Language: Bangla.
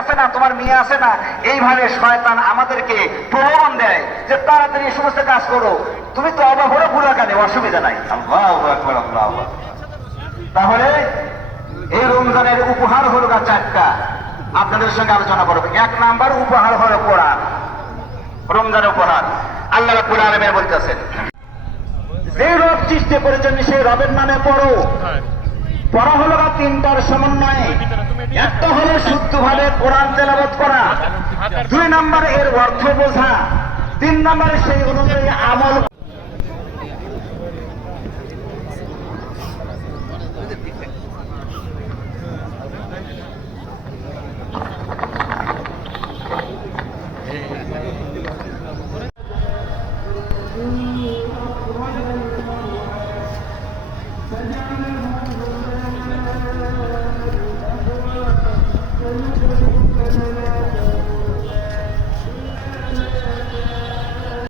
আছে না, তোমার মেয়ে আছে না, এইভাবে শয়তান আমাদেরকে প্রলোভন দেয় যে তাড়াতাড়ি এই সমস্ত কাজ করো, তুমি তো অবাবরে পুরাকালে অসুবিধা নাই। আল্লাহু আকবার, আল্লাহু আকবার। তাহলে এই রমজানের উপহার হলো চারটা, আপনাদের সঙ্গে আলোচনা করবো। এক নাম্বার উপহার হলো কোরআন। রমজানের উপহার আল্লাহ রাব্বুল আলামিন বলতেছেন, যে রব সৃষ্টি করেছেন সেই রবের নামে পড়ো। পড়া হলো তিনটার সমন্বয়ে। একটা হলো শুদ্ধভাবে কোরআন তেলাওয়াত করা, দুই নম্বরে এর অর্থ বোঝা, তিন নম্বরে সেই অনুযায়ী আমল।